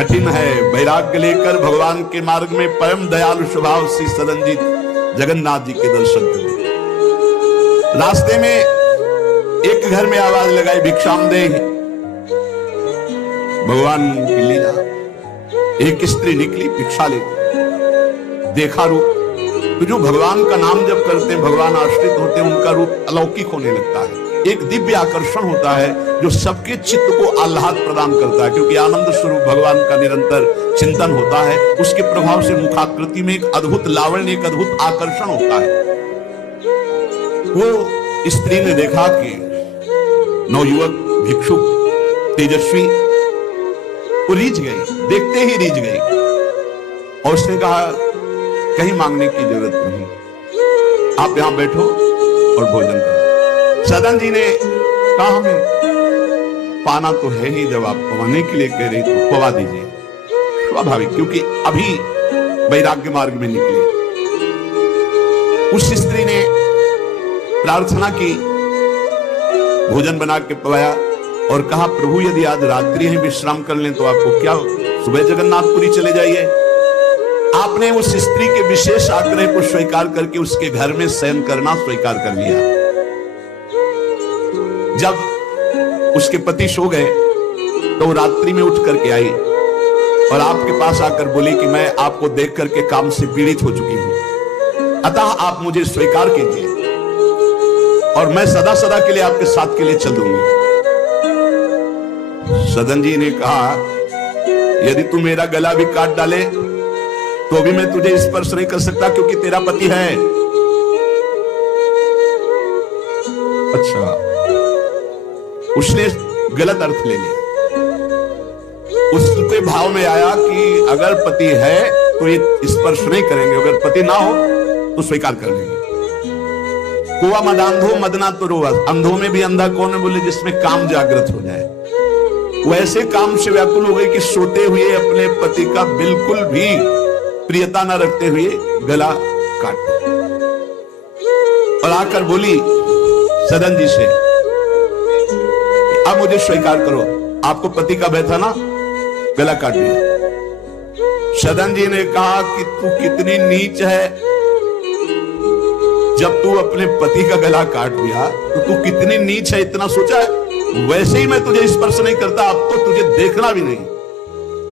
कठिन है। वैराग्य लेकर भगवान के मार्ग में परम दयालु स्वभाव श्री सदन जी जगन्नाथ जी के दर्शन करें। रास्ते में एक घर में आवाज लगाई, भिक्षाम दे। भगवान की लीला, एक स्त्री निकली भिक्षा ले, देखा रूप। तो जो भगवान का नाम जब करते हैं, भगवान आश्रित होते हैं, उनका रूप अलौकिक होने लगता है। एक दिव्य आकर्षण होता है जो सबके चित्त को आह्लाद प्रदान करता है, क्योंकि आनंद स्वरूप भगवान का निरंतर चिंतन होता है। उसके प्रभाव से मुखाकृति में एक अद्भुत लावण्य, एक अद्भुत आकर्षण होता है। वो स्त्री ने देखा कि नवयुवक भिक्षुक तेजस्वी, वो रीझ गई, देखते ही रीझ गई। और उसने कहा कहीं मांगने की जरूरत नहीं, आप यहां बैठो और भोजन करो। सदन जी ने कहा हमें पाना तो है ही, जब आप पवाने के लिए कह रही तो पवा दीजिए। स्वाभाविक, क्योंकि अभी वैराग्य मार्ग में निकले। उस स्त्री ने प्रार्थना की, भोजन बना के पवाया और कहा प्रभु यदि आज रात्रि ही विश्राम कर लें तो आपको क्या, सुबह जगन्नाथपुरी चले जाइए। आपने उस स्त्री के विशेष आग्रह को स्वीकार करके उसके घर में शयन करना स्वीकार कर लिया। जब उसके पति सो गए तो रात्रि में उठ करके आई और आपके पास आकर बोली कि मैं आपको देख करके काम से पीड़ित हो चुकी हूं, अतः आप मुझे स्वीकार कीजिए और मैं सदा सदा के लिए आपके साथ के लिए चल दूंगी। सदन जी ने कहा यदि तू मेरा गला भी काट डाले तो भी मैं तुझे स्पर्श नहीं कर सकता, क्योंकि तेरा पति है। अच्छा, उसने गलत अर्थ ले लिया। उसके भाव में आया कि अगर पति है तो ये स्पर्श नहीं करेंगे, अगर पति ना हो तो स्वीकार कर लेंगे। कुआ मदांधो मदना तो रोवा, अंधों में भी अंधा कौन है, बोले जिसमें काम जागृत हो जाए। वो ऐसे काम से व्याकुल हो गई कि सोते हुए अपने पति का बिल्कुल भी प्रियता न रखते हुए गला काट दिया और आकर बोली सदन जी से, अब मुझे स्वीकार करो, आपको पति का भय था ना, गला काट दिया। सदन जी ने कहा कि तू कितनी नीच है, जब तू अपने पति का गला काट दिया तो तू कितनी नीच है, इतना सोचा है? वैसे ही मैं तुझे स्पर्श नहीं करता, अब तो तुझे देखना भी नहीं।